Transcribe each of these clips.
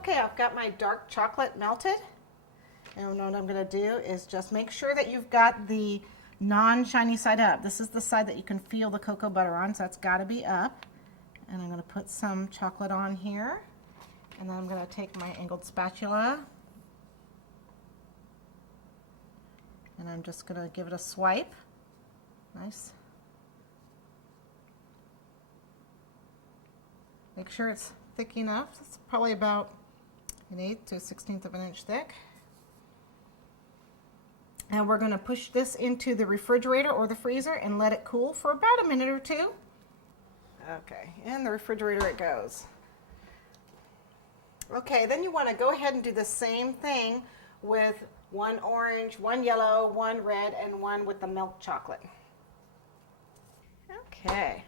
Okay, I've got my dark chocolate melted. And what I'm going to do is just make sure that you've got the non-shiny side up. This is the side that you can feel the cocoa butter on, so that's got to be up. And I'm going to put some chocolate on here. And then I'm going to take my angled spatula. And I'm just going to give it a swipe. Nice. Make sure it's thick enough. It's probably about 1/8 to 1/16 of an inch thick. And we're going to push this into the refrigerator or the freezer and let it cool for about a minute or two. Okay, in the refrigerator it goes. Okay, then you want to go ahead and do the same thing with one orange, one yellow, one red, and one with the milk chocolate. Okay,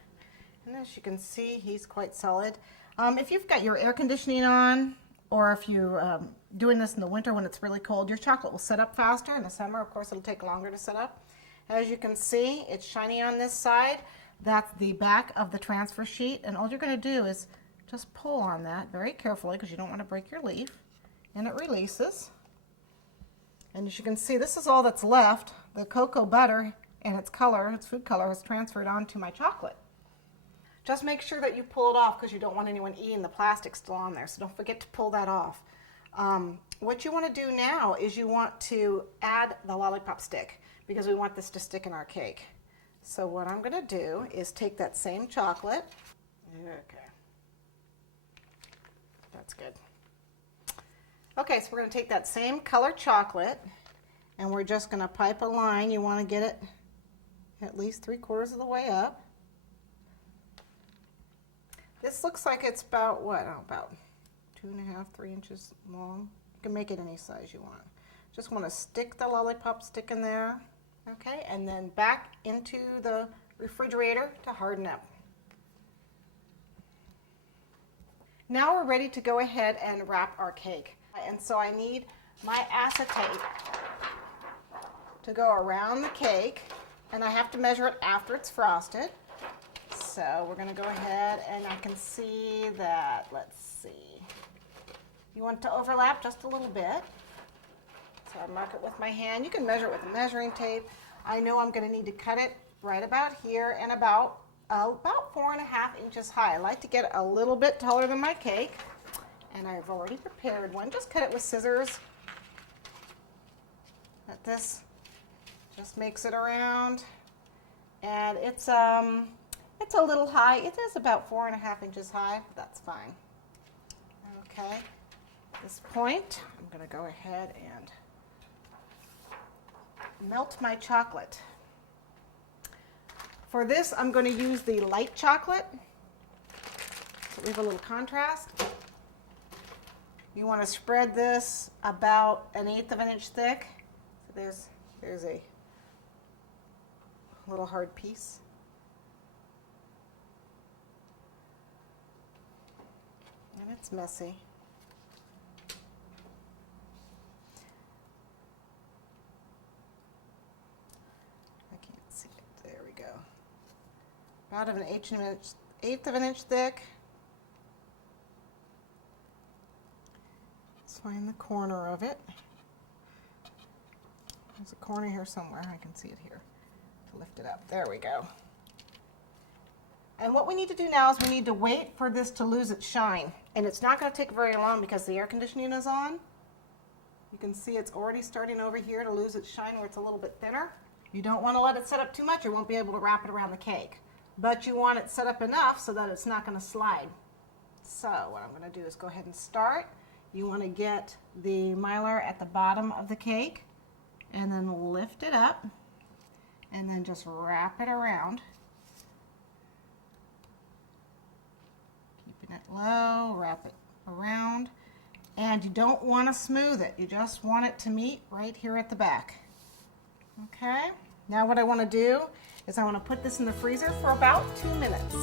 and as you can see, he's quite solid. If you've got your air conditioning on, or if you're doing this in the winter when it's really cold, your chocolate will set up faster. In the summer, of course, it'll take longer to set up. As you can see, it's shiny on this side. That's the back of the transfer sheet, and all you're going to do is just pull on that very carefully because you don't want to break your leaf, and it releases. And as you can see, this is all that's left. The cocoa butter and its color, its food color, has transferred onto my chocolate. Just make sure that you pull it off because you don't want anyone eating the plastic still on there, so don't forget to pull that off. What you want to do now is you want to add the lollipop stick because we want this to stick in our cake. So what I'm going to do is take that same chocolate. Okay. That's good. Okay, so we're going to take that same color chocolate and we're just going to pipe a line. You want to get it at least 3/4 of the way up. This looks like it's about, what, about 2.5, 3 inches long. You can make it any size you want. Just want to stick the lollipop stick in there, okay, and then back into the refrigerator to harden up. Now we're ready to go ahead and wrap our cake. And so I need my acetate to go around the cake, and I have to measure it after it's frosted. So we're going to go ahead, and I can see that, let's see, you want it to overlap just a little bit. So I mark it with my hand. You can measure it with a measuring tape. I know I'm going to need to cut it right about here and about 4.5 inches high. I like to get it a little bit taller than my cake, and I've already prepared one. Just cut it with scissors. Like this just makes it around, and it's a little high. It is about 4.5 inches high, but that's fine. Okay, at this point, I'm going to go ahead and melt my chocolate. For this, I'm going to use the light chocolate, so we have a little contrast. You want to spread this about 1/8 of an inch thick. So there's a little hard piece. And it's messy. I can't see it. There we go. About an 1/8 of an inch thick. Let's find the corner of it. There's a corner here somewhere. I can see it here. To lift it up. There we go. And what we need to do now is we need to wait for this to lose its shine. And it's not going to take very long because the air conditioning is on. You can see it's already starting over here to lose its shine where it's a little bit thinner. You don't want to let it set up too much. You won't be able to wrap it around the cake. But you want it set up enough so that it's not going to slide. So what I'm going to do is go ahead and start. You want to get the mylar at the bottom of the cake and then lift it up and then just wrap it around. Keeping it low, wrap it around. And you don't want to smooth it. You just want it to meet right here at the back. Okay, now what I want to do is I want to put this in the freezer for about 2 minutes.